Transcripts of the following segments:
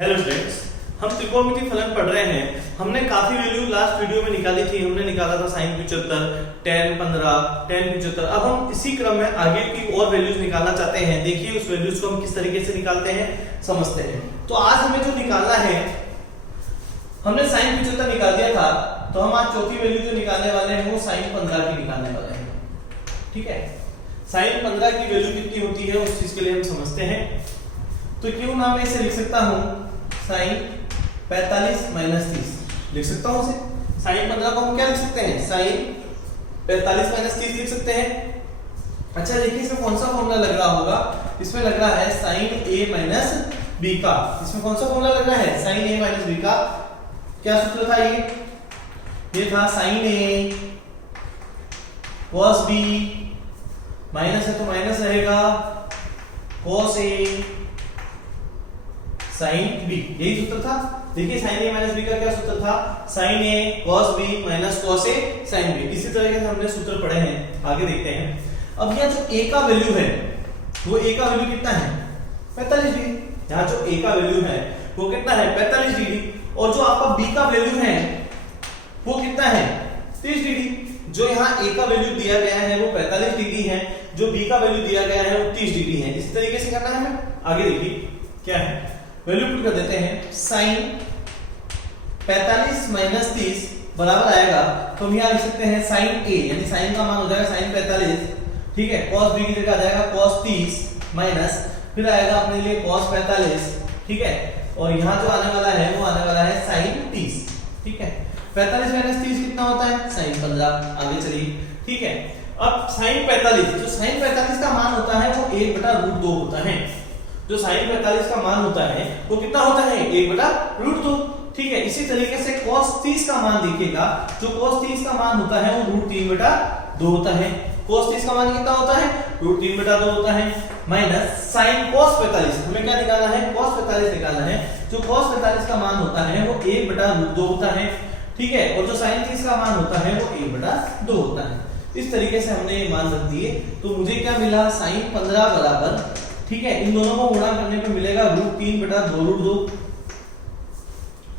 Hello students, हम त्रिकोणमिति फलन पढ़ रहे हैं। हमने काफी वैल्यू लास्ट वीडियो में निकाली थी। हमने निकाला था sin 75, tan 15, tan 75। अब हम इसी क्रम में आगे की और वैल्यूज निकालना चाहते हैं। देखिए उस वैल्यूज को हम किस तरीके से निकालते हैं, समझते हैं। तो आज हमें जो निकालना है, हमने sin 75 निकाल दिया था, तो हम आज चौथी वैल्यू जो निकालने वाले हैं वो sin 15 की निकालने वाले हैं। ठीक है, sin 15 की वैल्यू कितनी होती है उस चीज के लिए हम समझते हैं। तो क्यों ना मैं इसे लिख सकता हूं sin 45 माइनस 30 लिख सकता हूं इसे। sin 15 को हम क्या लिख सकते हैं, sin 45 माइनस 30 लिख सकते हैं। अच्छा देखिए इसमें कौन सा फॉर्मूला लग रहा होगा, इसमें लग रहा है sin a माइनस b का। इसमें कौन सा फॉर्मूला लग रहा है, sin a माइनस b का। क्या सूत्र था ये था sin a cos b, minus है तो माइनस रहेगा, cos a sin b, यही सूत्र था। देखिए sin a माइनस b का क्या सूत्र था, sin a cos b minus cos a sin b। इसी तरह से हमने सूत्र पढ़े हैं, आगे देखते हैं। अब यहाँ जो a का वैल्यू है, वो a का वैल्यू कितना है, 45 डिग्री। यहाँ जो a का वैल्यू है वो कितना है, 45 डिग्री। और जो आपका b का वैल्यू है वो कितना है, 30 डिग्री। जो यहाँ a का वैल्यू दिया गया है वो 45 डिग्री है, जो b का वैल्यू दिया गया है वो 30 डिग्री है। इस तरीके से करना है हमें। आगे देखिए क्या है, वैल्यू पुट कर देते हैं। sin 45 माइनस 30 बराबर आएगा, तो हम यहाँ लिख सकते हैं sin a, यानी sin का मान हो जाएगा sin 45, ठीक है। cos b की जगह आ जाएगा cos 30 माइनस, फिर आएगा अपने लिए cos 45, ठीक है। और यहाँ जो आने वाला है वो आने वाला है sin 30, ठीक है। 45 माइनस 30 कितना होता है, sin 15। आगे चलिए, ठीक है। अब sin 45, जो sin 45 का मान होता है वो 1/√2 होता है। जो sin 45 का मान होता है वो कितना होता है, 1/√2, ठीक है। इसी तरीके से cos 30 का मान देखिएगा, जो cos 30 का मान होता है वो √3/2 होता है। cos 30 का मान कितना होता है, √3/2 होता है, माइनस sin cos 45, हमें क्या निकालना है, cos 45 निकालना है। जो cos 45 का मान होता है वो 1/√2 होता है, ठीक है। और जो sin 30 का मान होता है वो 1/2 होता है। इस तरीके से हमने ये मान रख दिए। तो मुझे क्या मिला, sin 15 बराबर, ठीक है, इन दोनों को गुणा करने पे मिलेगा √3/2√2,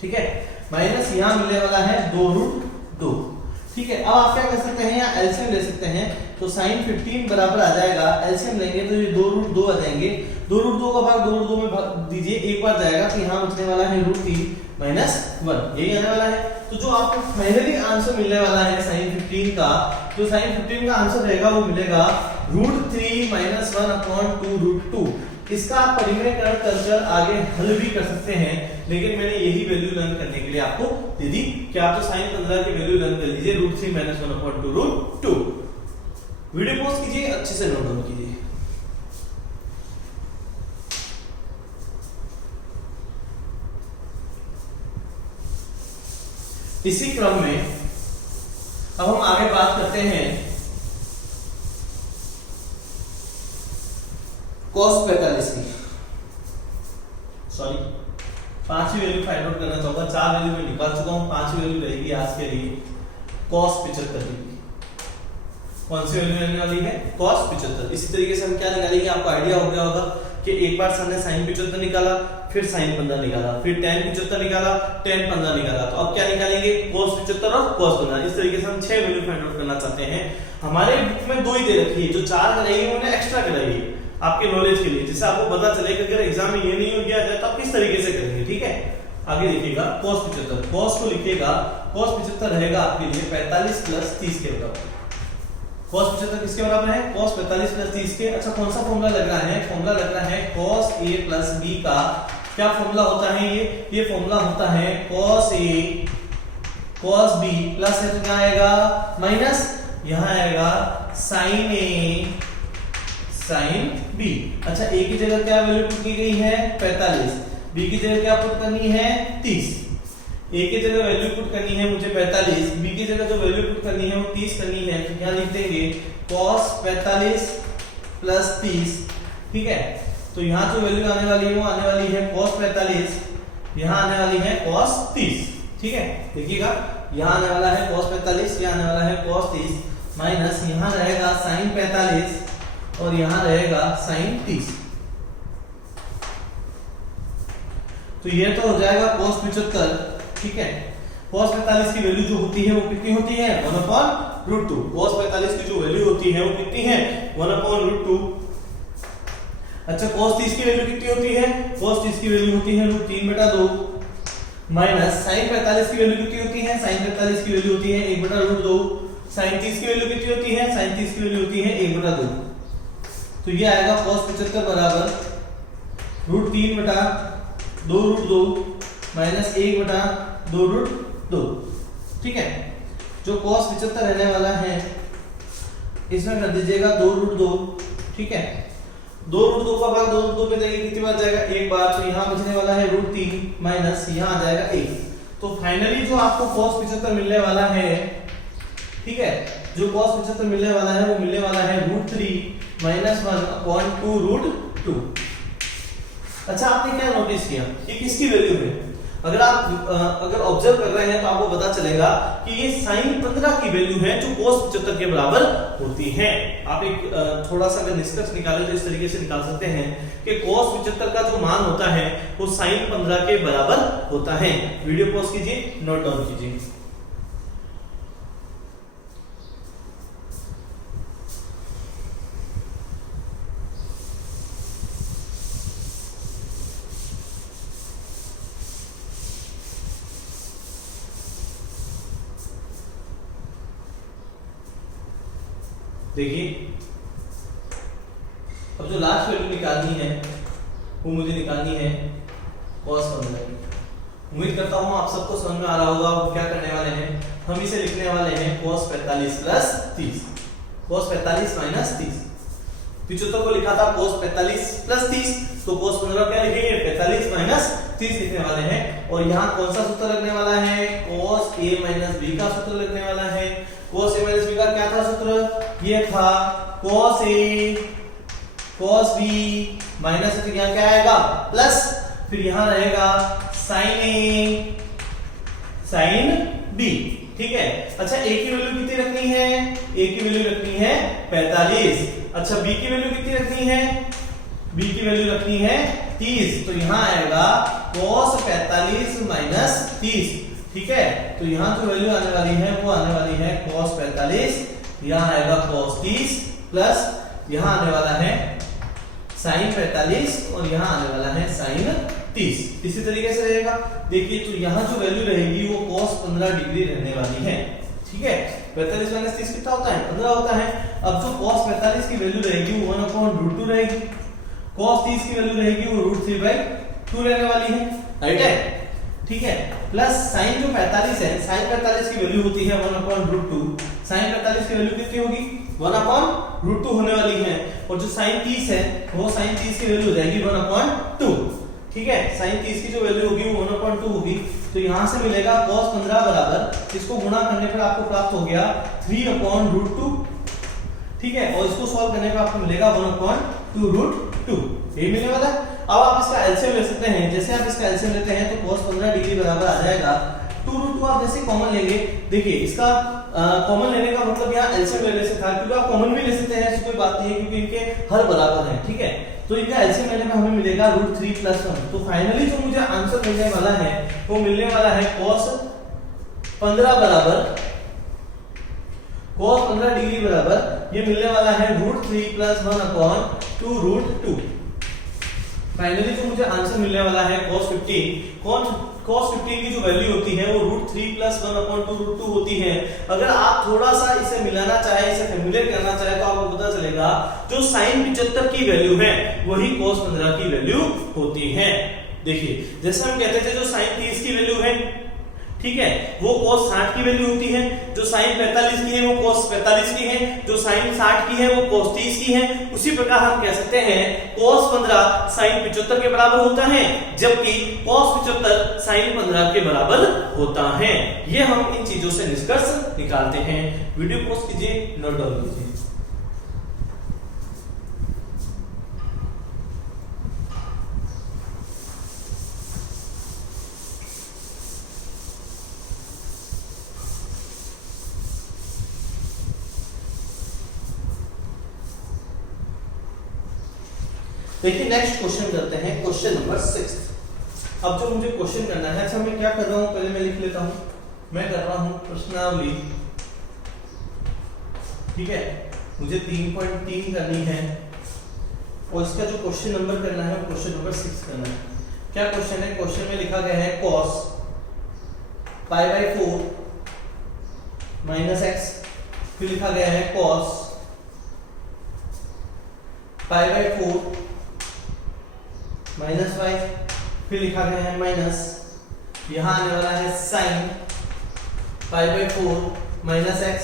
ठीक है, माइनस यहाँ मिलने वाला है 2√2, ठीक है। अब आप क्या कर सकते हैं, यहाँ एलसीएम ले सकते हैं। तो sin 15 बराबर आ जाएगा, एलसीएम लेंगे तो ये 2√2 आ जाएंगे। 2√2 का भाग 2√2 में भाग दीजिए, एक बार जाएगा तो यहाँ बचने वाला है √3 माइनस 1, यही आने वाला है। तो जो आपको फाइनली आंसर मिलने वाला है sin 15 का, जो sin 15 का आंसर रहेगा वो मिलेगा √3 माइनस 1/2√2। इसका आप परिमेयकरण कर आगे हल भी कर सकते हैं, लेकिन मैंने यही वैल्यू लर्न करने के लिए आपको दे दी कि आप तो sin 15 की वैल्यू लर्न कर लीजिए, √3 माइनस 1/2√2। वीडियो पॉज कीजिए, अच्छे से नोट डाउन कीजिए। इसी क्रम में अब हम आगे बात करते हैं cos 45 की। सॉरी, पांचवी वैल्यू फाइंड आउट करना चाहूंगा। 4 वैल्यू में निकाल चुका हूं, 5वीं वैल्यू रहेगी आज के लिए cos 75 की। कौन सी वैल्यू रहने वाली है, cos 75। इसी तरीके से हम क्या निकालेंगे, आपको आइडिया हो गया होगा कि एक बार सर ने sin 75 निकाला, फिर sin 15 निकाला, फिर tan 75 निकाला, tan 15 निकाला। तो अब क्या निकालेंगे, cos 75 और cos 15। इस तरीके से हम 6 वैल्यू फाइंड आउट करना चाहते हैं। हमारे बुक में 2 ही दे रखी है, जो 4 कराई है उन्हें एक्स्ट्रा कराई है आपके नॉलेज के लिए, जिससे आपको पता चले कि अगर एग्जाम में ये नहीं हो गया जाए तो आप किस तरीके से करेंगे, ठीक है। आगे देखिएगा cos 75, cos को लिखिएगा, cos 75 रहेगा आपके लिए 45 प्लस 30 के बराबर। cos 75 किसके बराबर है, cos 45 प्लस 30 के। अच्छा कौन सा फॉर्मूला लग रहा है, फॉर्मूला लग रहा है cos a प्लस b का। क्या फॉर्मूला होता है ये फॉर्मूला होता है cos a cos b plus है तो क्या आएगा, माइनस, यहाँ आएगा sin a sin b। अच्छा a की जगह क्या वैल्यू पुट की गई है, 45, b की जगह क्या पुट करनी है, 30। a की जगह वैल्यू पुट करनी है मुझे 45, b की जगह जो वैल्यू पुट करनी है वो 30 करनी है। तो क्या लिख देंगे, cos 45 प्लस 30, ठीक है। तो यहाँ जो वैल्यू आने वाली है वो आने वाली है cos 45, यहाँ आने वाली है cos 30, ठीक है। देखिएगा यहाँ आने वाला है cos 45, यहाँ आने वाला है cos 30, माइनस यहाँ रहेगा sin 45 और यहाँ रहेगा sin 30। तो ये तो हो जाएगा cos 75, ठीक है। cos 45 की वैल्यू जो होती है वो कितनी होती है 1/√2। cos 45 की जो वैल्यू होती है वो कितनी है 1/√2। अच्छा cos 30 की वैल्यू कितनी होती है, cos 30 की वैल्यू होती है √3/2 माइनस sin 45 की वैल्यू कितनी होती है, sin 45 की वैल्यू होती है 1/√2। sin 30 की वैल्यू कितनी होती है, sin 30 की वैल्यू होती है 1/2। तो ये आएगा cos 75 बराबर √3/2√2 माइनस 1/2√2, ठीक है। जो cos 75 रहने वाला है इसमें कर दीजिएगा 2√2, ठीक है। 2√2 का भाग 2√2 पे देंगे कितनी बार जाएगा, एक बार। तो यहाँ बचने वाला है √3 माइनस यहाँ आ जाएगा 1। तो फाइनली जो आपको cos 75 मिलने वाला है, ठीक है, जो cos 75 मिलने वाला है वो मिलने वाला है √3 माइनस 1/2√2। अच्छा आपने क्या नोटिस किया, ये किसकी वैल्यू है? अगर आप अगर ऑब्जर्व कर रहे हैं तो आपको पता चलेगा कि ये sin 15 की वैल्यू है जो cos 75 के बराबर होती है। आप एक थोड़ा सा अगर निष्कर्ष निकालें तो इस तरीके से निकाल सकते हैं कि cos 75 का जो मान होता है वो sin 15 के बराबर होता है। वीडियो पॉज कीजिए, नोट डाउन कीजिए। देखिए अब जो लास्ट वैल्यू निकालनी है वो मुझे निकालनी है cos 15 की। उम्मीद करता हूं आप सबको समझ में आ रहा होगा वो क्या करने वाले हैं। हम इसे लिखने वाले हैं cos 45 प्लस 30, cos 45 माइनस 30। 75 को लिखा था cos 45 प्लस 30, तो cos 15 क्या लिखेंगे 45 माइनस 30 लिखने वाले हैं। और यहाँ कौन सा सूत्र लगने वाला है, cos a माइनस b का सूत्र लगने वाला है। cos a माइनस b का क्या था सूत्र, ये था cos a cos b minus, तो यहाँ क्या आएगा प्लस, फिर यहाँ रहेगा sin a sin b, ठीक है। अच्छा a की वैल्यू कितनी रखनी है, a की वैल्यू रखनी है 45। अच्छा b की वैल्यू कितनी रखनी है, b की वैल्यू रखनी है 30। तो यहाँ आएगा cos 45 माइनस 30, ठीक है। तो यहाँ जो वैल्यू आने वाली है वो आने वाली है cos 45, यहाँ आएगा cos 30 प्लस यहाँ आने वाला है sin 45 और यहाँ आने वाला है sin 30। इसी तरीके से रहेगा। देखिए तो यहाँ जो वैल्यू रहेगी वो cos 15 डिग्री रहने वाली है, ठीक है। 45 माइनस 30 कितना होता है 15 होता है। अब जो cos 45 की वैल्यू रहेगी वो 1/√2 रहेगी, cos 30 की वैल्यू रहेगी वो √3/2 रहने वाली है, राइट है, ठीक है। प्लस sin जो 45 है, sin 45 की वैल्यू होती है 1/√2। sin 45 की वैल्यू कितनी होगी 1/√2 होने वाली है। और जो sin 30 है वो sin 30 की वैल्यू हो जाएगी 1/2, ठीक है। sin 30 की जो वैल्यू होगी वो 1/2 होगी। तो यहां से मिलेगा cos 15 बराबर, इसको गुणा करने पर आपको प्राप्त हो गया 3/√2, ठीक है। और इसको सॉल्व करने पर आपको मिलेगा 1/2√2, ये मिलने वाला। अब आप इसका एलसीएम ले सकते हैं। जैसे आप इसका एलसीएम लेते हैं तो cos 15 डिग्री बराबर आ जाएगा 2√2। आप जैसे कॉमन लेंगे, देखिए इसका कॉमन लेने का मतलब यहाँ एलसीएम लेने से था, क्योंकि आप कॉमन भी ले सकते हैं, ऐसी कोई बात नहीं है, क्योंकि इनके हर बराबर हैं, ठीक है। तो इनका एलसीएम लेने पर हमें मिलेगा √3 + 1। तो फाइनली जो मुझे आंसर मिलने वाला है वो मिलने वाला है cos 15 बराबर, cos 15 डिग्री बराबर ये मिलने वाला है √3 + 1/2√2। फाइनली जो मुझे आंसर मिलने वाला है cos 15, cos 15 की जो वैल्यू होती है वो √3 + 1/2√2 होती है। अगर आप थोड़ा सा इसे मिलाना चाहे, इसे फॉर्मुलेट करना चाहे तो आपको पता चलेगा जो sin 75 की वैल्यू है वही cos 15 की वैल्यू होती है। देखिए जैसे हम कहते थे जो sin 30 की वैल्यू है, ठीक है, वो cos 60 की वैल्यू होती है। जो sin 45 की है वो cos 45 की है, जो sin 60 की है वो cos 30 की है। उसी प्रकार हम कह सकते हैं cos 15 sin 75 के बराबर होता है, जबकि cos 75 sin 15 के बराबर होता है। ये हम इन चीजों से निष्कर्ष निकालते हैं। वीडियो पॉज कीजिए, नोट डाउन कीजिए। देखिए नेक्स्ट क्वेश्चन करते हैं, क्वेश्चन नंबर 6। अब जो मुझे क्वेश्चन करना है, अच्छा मैं क्या कर रहा हूँ पहले मैं लिख लेता हूँ। मैं कर रहा हूँ प्रश्नावली, ठीक है, मुझे 3.3 करनी है और इसका जो क्वेश्चन नंबर करना है वो क्वेश्चन नंबर 6 करना है। क्या क्वेश्चन है? क्वेश्चन में लिखा गया है cos π/4 - x, फिर लिखा गया है cos π/4 - y, फिर लिखा गया है माइनस, यहां आने वाला है sin π/4 - x,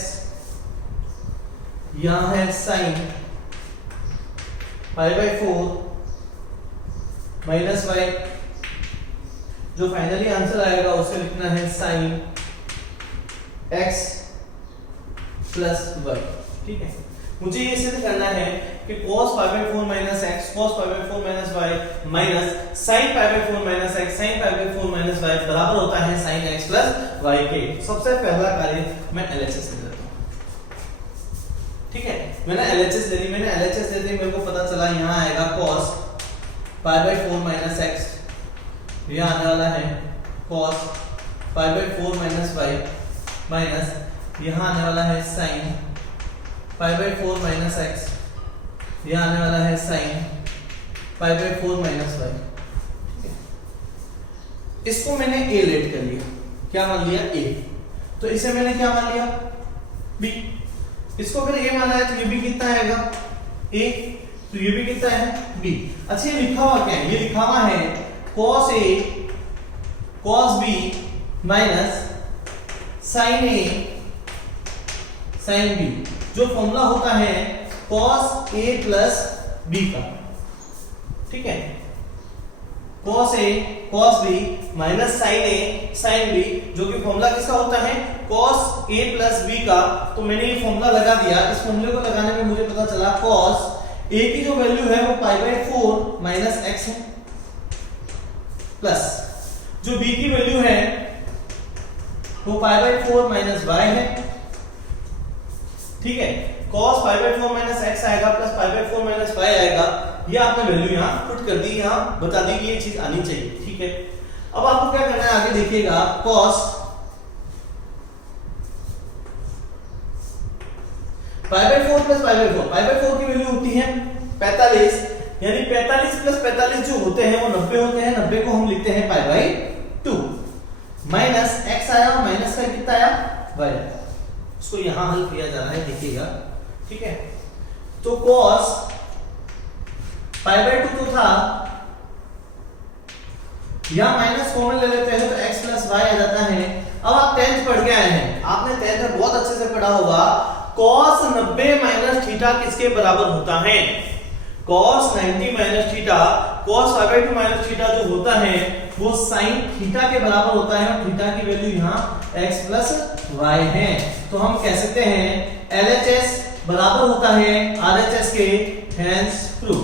यहां है sin π/4 - y, जो फाइनली आंसर आएगा उसे लिखना है sin x + y, ठीक है। मुझे ये सिद्ध करना है कि cos π/4 - x cos π/4 - y minus sin π/4 - x sin π/4 - y बराबर होता है sin x + y के। सबसे पहला कार्य मैं LHS ले लेता हूं, ठीक है। मैंने LHS ले ली, मैंने LHS लेते ही मेरे को पता चला यहां आएगा cos π/4 - x, ये आने वाला है cos π/4 - y माइनस, यहां आने वाला है sin π/4 - x, यह आने वाला है sin π/4 - y, ठीक है। इसको मैंने a लेट कर लिया, क्या मान लिया? a। तो इसे मैंने क्या मान लिया? b। इसको अगर a माना है तो ये भी कितना आएगा? a। तो ये भी कितना है? b। अच्छा ये लिखा हुआ क्या है? ये लिखा हुआ है cos a cos b minus sin a sin b, जो फॉर्मूला होता है cos a प्लस b का, ठीक है। cos a cos b minus sin a sin b, जो कि फॉर्मूला किसका होता है? cos a प्लस b का। तो मैंने ये फॉर्मूला लगा दिया। इस फॉर्मूले को लगाने में मुझे पता चला cos a की जो वैल्यू है वो π/4 - x है, प्लस जो b की वैल्यू है वो π/4 - y है, ठीक है। cos π/4 - x आएगा प्लस π/4 - y आएगा। ये आपने वैल्यू यहां पुट कर दी, यहां बता दी कि ये चीज आनी चाहिए, ठीक है। अब आपको क्या करना है आगे देखिएगा, cos π/4 प्लस π/4 की वैल्यू होती है 45, यानी 45 प्लस 45 जो होते हैं वो 90 होते हैं। 90 को हम लिखते हैं π/2 माइनस x आया और माइनस का कितना आया? y। उसको यहां हल किया जा रहा है, देखिएगा, ठीक है। तो cos π/2 तो था, यहां माइनस कॉमन ले लेते हैं तो x + y आ जाता है। अब आप 10th पढ़ के आए हैं, आपने 10th में बहुत अच्छे से पढ़ा होगा cos 90 - थीटा किसके बराबर होता है? cos 90 - थीटा cos π/2 - थीटा जो होता है वो sin थीटा के बराबर होता है, और थीटा की वैल्यू यहाँ x + y है। तो हम कह सकते हैं LHS बराबर होता है RHS के, हेंस प्रूव।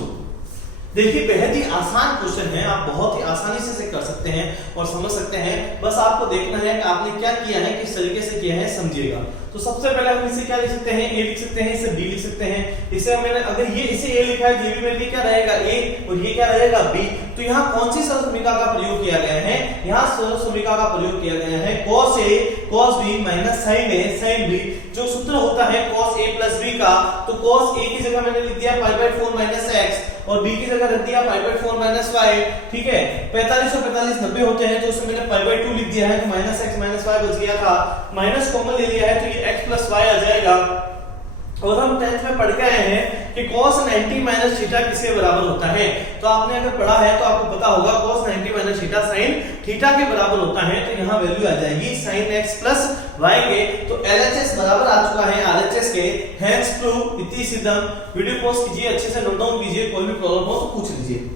देखिए बेहद ही आसान क्वेश्चन है, आप बहुत ही आसानी से इसे कर सकते हैं और समझ सकते हैं। बस आपको देखना है कि आपने क्या किया है, किस तरीके से किया है, समझिएगा। तो सबसे पहले हम इसे क्या लिख सकते हैं? a लिख सकते हैं, इसे b लिख सकते हैं। इसे मैंने अगर ये इसे a लिखा है, ये भी मेरे लिए क्या रहेगा? a, और ये क्या रहेगा? b। तो यहाँ कौन सी सरलसमीका का प्रयोग किया गया है? यहाँ सरलसमीका का प्रयोग किया गया है cos a cos b minus sin a sin b, जो सूत्र होता है cos a प्लस b का। तो cos a की जगह मैंने लिख दिया π/4 - x और b की जगह रख दिया π/4 - y, ठीक है। 45 और 45 90 होते हैं, तो उसमें मैंने π/2 लिख दिया है, तो -x - y बच गया था, माइनस कॉमन ले लिया है तो ये x + y आ जाएगा। और हम 10th में पढ़ के आए हैं कि cos 90 - थीटा किसके बराबर होता है। तो आपने अगर पढ़ा है तो आपको पता होगा cos 90 - थीटा sin थीटा के बराबर होता है। तो यहाँ वैल्यू आ जाएगी sin x + y के। तो LHS बराबर आ चुका है RHS के, हेंस प्रूव इति सिद्धम। वीडियो पॉज कीजिए, अच्छे से नोट डाउन कीजिए, कोई भी प्रॉब्लम हो तो पूछ लीजिए।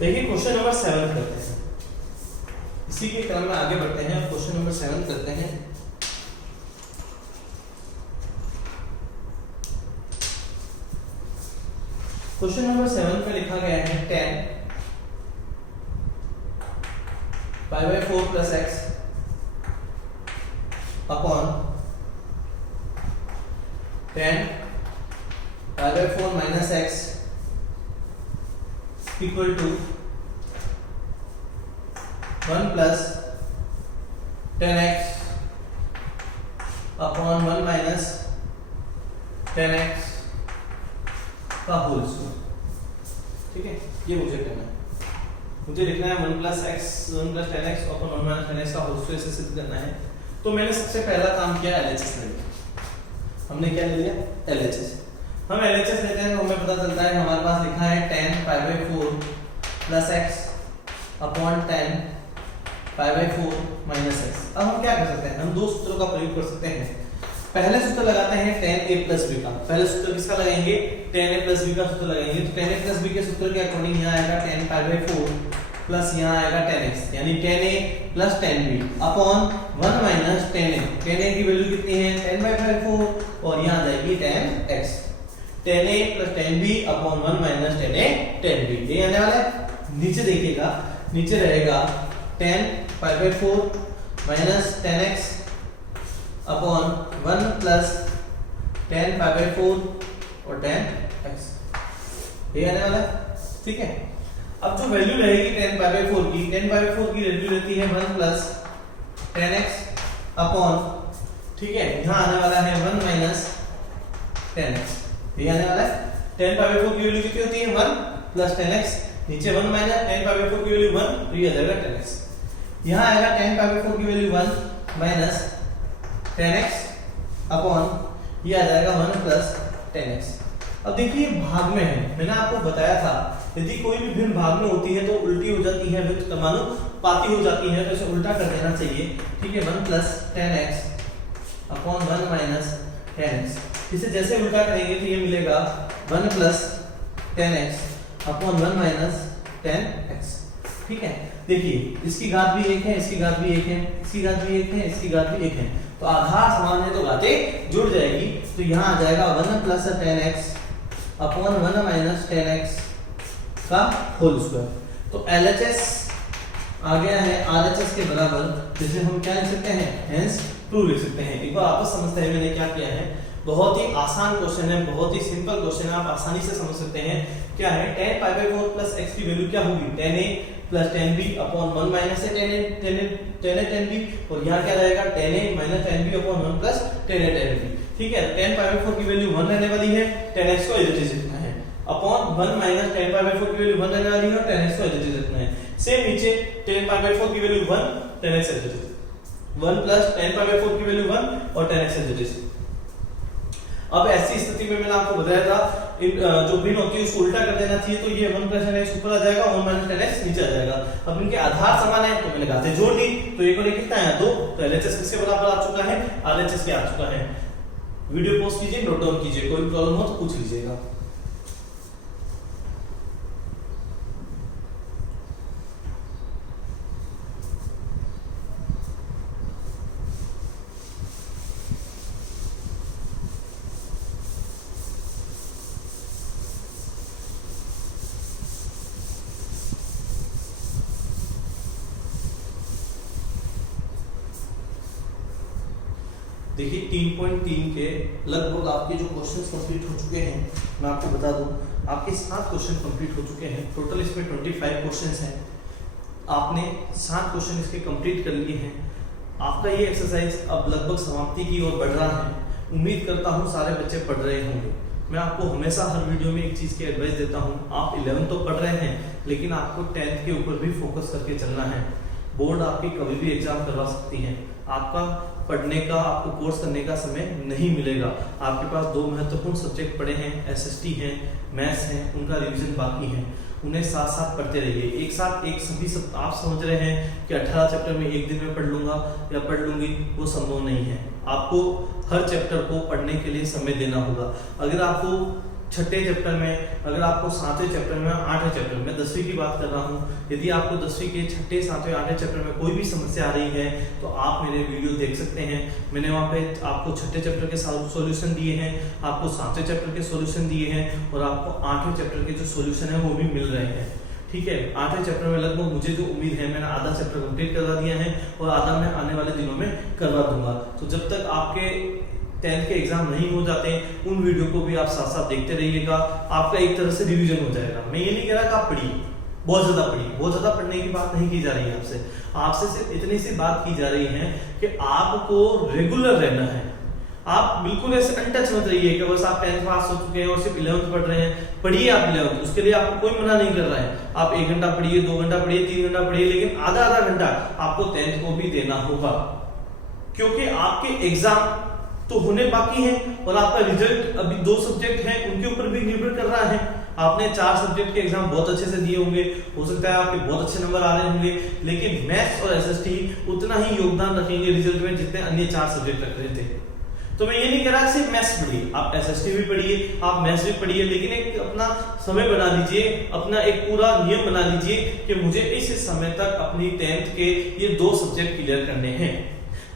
देखिए क्वेश्चन नंबर 7 करते हैं। इसी के क्रम में आगे बढ़ते हैं, क्वेश्चन नंबर 7 करते हैं। क्वेश्चन नंबर 7 पे लिखा गया है 10 π/4 plus x upon 10 π/4 minus x equal to 1 plus 10x upon 1 minus 10x का होल स्क्वायर। ठीक है, ये मुझे करना है, मुझे लिखना है 1 plus 10x upon 1 minus 10x का होल स्क्वायर से सिद्ध करना है। तो मैंने सबसे पहला काम किया LHS ले लिया। हमने क्या ले लिया? LHS। हम LHS लेते हैं तो हमें पता चलता है हमारे पास लिखा है 10 π/4 plus x upon 10 π/4 minus x। अब हम क्या कर सकते हैं? हम दो सूत्रों का प्रयोग कर सकते हैं। पहले सूत्र लगाते हैं 10a प्लस b का। पहले सूत्र किसका लगाएंगे? 10a प्लस b का सूत्र लगाएंगे। तो 10a प्लस b के सूत्र के अकॉर्डिंग यहाँ आएगा 10 π/4 प्लस यहाँ आएगा 10x, यानी 10a plus 10b upon 1 minus 10a। 10a की वैल्यू कितनी है? 10/4 और यहाँ आ जाएगी 10x। 10a plus 10b upon 1 minus 10a 10b। ये आने वाला है। नीचे देखिएगा, नीचे रहेगा 10 π/4 माइनस 10x अपॉन 1 प्लस 10 π/4 और 10x। ये आने वाला है। ठीक है, अब जो वैल्यू रहेगी 10 π/4 की, 10 π/4 की वैल्यू रहती है 1 प्लस 10x अपॉन, ठीक है, यहाँ आने वाला है 1 माइनस 10x। ये आने वाला है। 10 π/4 की वैल्यू कितनी होती है? 1 प्लस 10x, नीचे 1 माइनस 10 π/4 की वैल्यू 1, तो ये आ जाएगा 10x। यहाँ आएगा 10 π/4 की वैल्यू 1 माइनस 10x अपॉन, ये आ जाएगा 1 प्लस 10x। अब देखिए भाग में है, मैंने आपको बताया था यदि कोई भी भिन्न भाग में होती है तो उल्टी हो जाती है, पाती हो जाती है, तो इसे उल्टा कर देना चाहिए। ठीक है, 1 plus 10x upon 1 minus 10x। इसे जैसे उल्टा करेंगे तो ये मिलेगा 1 plus 10x upon 1 minus 10x। ठीक है, देखिए इसकी घात भी 1 है, इसकी घात भी 1 है, इसकी घात भी 1 है, इसकी घात भी 1 है, तो आधार समान है तो घातें जुड़ जाएगी। तो यहाँ आ जाएगा 1 plus 10x upon 1 minus 10x का होल स्क्वायर। तो LHS आ गया है RHS के बराबर, जिसे हम क्या लिख सकते हैं? हेंस ट्रू लिख सकते हैं। एक बार आपस समझते हैं मैंने क्या किया है। बहुत ही आसान क्वेश्चन है, बहुत ही सिंपल क्वेश्चन है, आप आसानी से समझ सकते हैं। क्या है? 10 π/4 प्लस x की वैल्यू क्या होगी? 10a plus 10b upon 1 minus 10a और यहाँ क्या रहेगा? 10a minus 10b upon 1 plus 10a 10b। ठीक है, 10 π/4 की वैल्यू 1 रहने वाली है, 10x को इधर से लिखना है अपॉन 1 माइनस 10 π/4 की वैल्यू 1 रहने वाली है, 10x को इधर से लिखना है। सेम नीचे 10 π/4 की वैल्यू 1, 10x इधर से 1 प्लस 10 π/4 की वैल्यू 1 और 10x इधर से। अब ऐसी स्थिति में मैंने आपको बताया था जो भिन्न होती है उसको उल्टा कर देना चाहिए, तो ये 1 प्लस 10x ऊपर आ जाएगा, 1 माइनस 10x नीचे आ जाएगा। अब इनके आधार समान है तो मैंने घातें जोड़ दी, तो एक और एक कितना है? 2। तो LHS किसके बराबर आ चुका है? RHS के आ चुका है। वीडियो पॉज कीजिए, नोट डाउन कीजिए, कोई प्रॉब्लम हो तो पूछ लीजिएगा। देखिए 3.3 के लगभग आपके जो क्वेश्चंस कंप्लीट हो चुके हैं, मैं आपको बता दूं आपके 7 क्वेश्चन कंप्लीट हो चुके हैं। टोटल इसमें 25 क्वेश्चंस हैं, आपने 7 क्वेश्चन इसके कंप्लीट कर लिए हैं। आपका ये एक्सरसाइज अब लगभग समाप्ति की ओर बढ़ रहा है। उम्मीद करता हूँ सारे बच्चे पढ़ रहे होंगे। मैं आपको हमेशा हर वीडियो में एक चीज़ की एडवाइस देता हूँ, आप 11 तो पढ़ रहे हैं लेकिन आपको 10th के ऊपर भी फोकस करके चलना है। बोर्ड आपकी कभी भी एग्जाम करवा सकती है, आपका पढ़ने का, आपको कोर्स करने का समय नहीं मिलेगा। आपके पास 2 महत्वपूर्ण सब्जेक्ट पढ़े हैं, SST हैं, मैथ्स हैं, उनका रिवीजन बाकी है, उन्हें साथ साथ पढ़ते रहिए। एक साथ एक सभी सब आप समझ रहे हैं कि 18 चैप्टर में एक दिन में पढ़ लूंगा या पढ़ लूंगी, वो संभव नहीं है। आपको हर चैप्टर को पढ़ने के लिए समय देना होगा। अगर आपको छठे चैप्टर में, अगर आपको 7वें चैप्टर में, 8वें चैप्टर में, 10वीं की बात कर रहा हूँ, यदि आपको 10वीं के छठे, 7वें, 8वें चैप्टर में कोई भी समस्या आ रही है तो आप मेरे वीडियो देख सकते हैं। मैंने वहाँ पे आपको छठे चैप्टर के सॉल्यूशन दिए हैं, आपको 7वें चैप्टर के सॉल्यूशन दिए हैं और आपको 8वें चैप्टर के जो सॉल्यूशन है वो भी मिल रहे हैं। ठीक है, 8वें चैप्टर में लगभग मुझे जो उम्मीद है, मैंने आधा चैप्टर कंप्लीट करवा दिया है और आधा मैं आने वाले दिनों में करवा दूंगा। तो जब तक आपके 10th के एग्जाम नहीं हो जाते, उन वीडियो को भी आप साथ साथ देखते रहिएगा, आपका एक तरह से रिवीजन हो जाएगा। मैं ये नहीं कह रहा कि आप पढ़िए, बहुत ज्यादा पढ़िए, बहुत ज्यादा पढ़ने की बात नहीं की जा रही है आपसे सिर्फ इतनी सी बात की जा रही है कि आपको रेगुलर रहना है। आप बिल्कुल ऐसे अनटच मत रहिए कि बस आप 10th पास हो चुके हैं और सिर्फ 11th पढ़ रहे हैं। पढ़िए आप 11th, उसके लिए आपको कोई मना नहीं कर रहा है। आप 1 घंटा पढ़िए, 2 घंटा पढ़िए, 3 घंटा पढ़िए, लेकिन आधा आधा घंटा आपको 10th को भी देना होगा, क्योंकि आपके एग्जाम तो होने बाकी है और आपका रिजल्ट अभी 2 सब्जेक्ट हैं उनके ऊपर भी निर्भर कर रहा है। आपने 4 सब्जेक्ट के एग्जाम बहुत अच्छे से दिए होंगे, हो सकता है आपके बहुत अच्छे नंबर आ रहे होंगे, लेकिन मैथ्स और एसएसटी उतना ही योगदान रखेंगे रिजल्ट में जितने अन्य 4 सब्जेक्ट रख रहे थे। तो मैं ये नहीं कह रहा सिर्फ मैथ्स पढ़िए, आप एसएसटी भी पढ़िए, आप मैथ्स भी पढ़िए, लेकिन एक अपना समय बना लीजिए, अपना एक पूरा नियम बना लीजिए कि मुझे इस समय तक अपनी 10th के ये 2 सब्जेक्ट क्लियर करने हैं।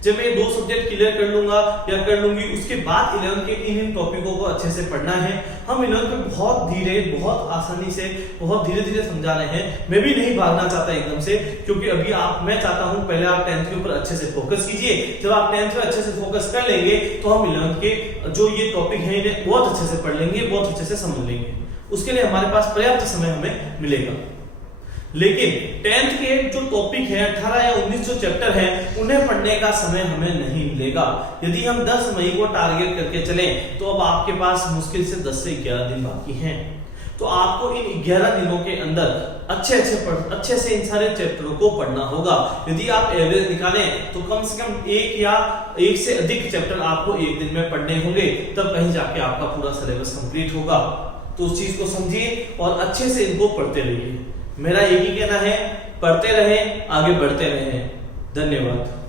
जब मैं 2 सब्जेक्ट क्लियर कर लूंगा या कर लूंगी, उसके बाद 11th के इन टॉपिकों को अच्छे से पढ़ना है। हम 11th में बहुत धीरे, बहुत आसानी से, बहुत धीरे धीरे समझा रहे हैं। मैं भी नहीं भागना चाहता एकदम से, क्योंकि अभी मैं चाहता हूं पहले आप 10th के ऊपर अच्छे से फोकस कीजिए। जब आप 10th में अच्छे से फोकस कर लेंगे तो हम 11th के जो ये टॉपिक है इन्हें बहुत अच्छे से पढ़ लेंगे, बहुत अच्छे से समझ लेंगे। उसके लिए हमारे पास पर्याप्त समय हमें मिलेगा। लेकिन 10th के जो टॉपिक है, 18 या 19 जो चैप्टर है, उन्हें पढ़ने का समय हमें नहीं मिलेगा। यदि हम 10 मई को टारगेट करके चलें तो अब आपके पास मुश्किल से 10 से 11 दिन बाकी हैं। तो आपको इन 11 दिनों के अंदर अच्छे से इन सारे चैप्टरों को पढ़ना होगा। यदि आप एवरेज निकालें तो कम से कम 1 या 1 से अधिक चैप्टर आपको एक दिन में पढ़ने होंगे, तब कहीं जाके आपका पूरा सिलेबस कंप्लीट होगा। तो उस चीज को समझिए और अच्छे से इनको पढ़ते रहिए। मेरा यही कहना है, पढ़ते रहें, आगे बढ़ते रहें। धन्यवाद।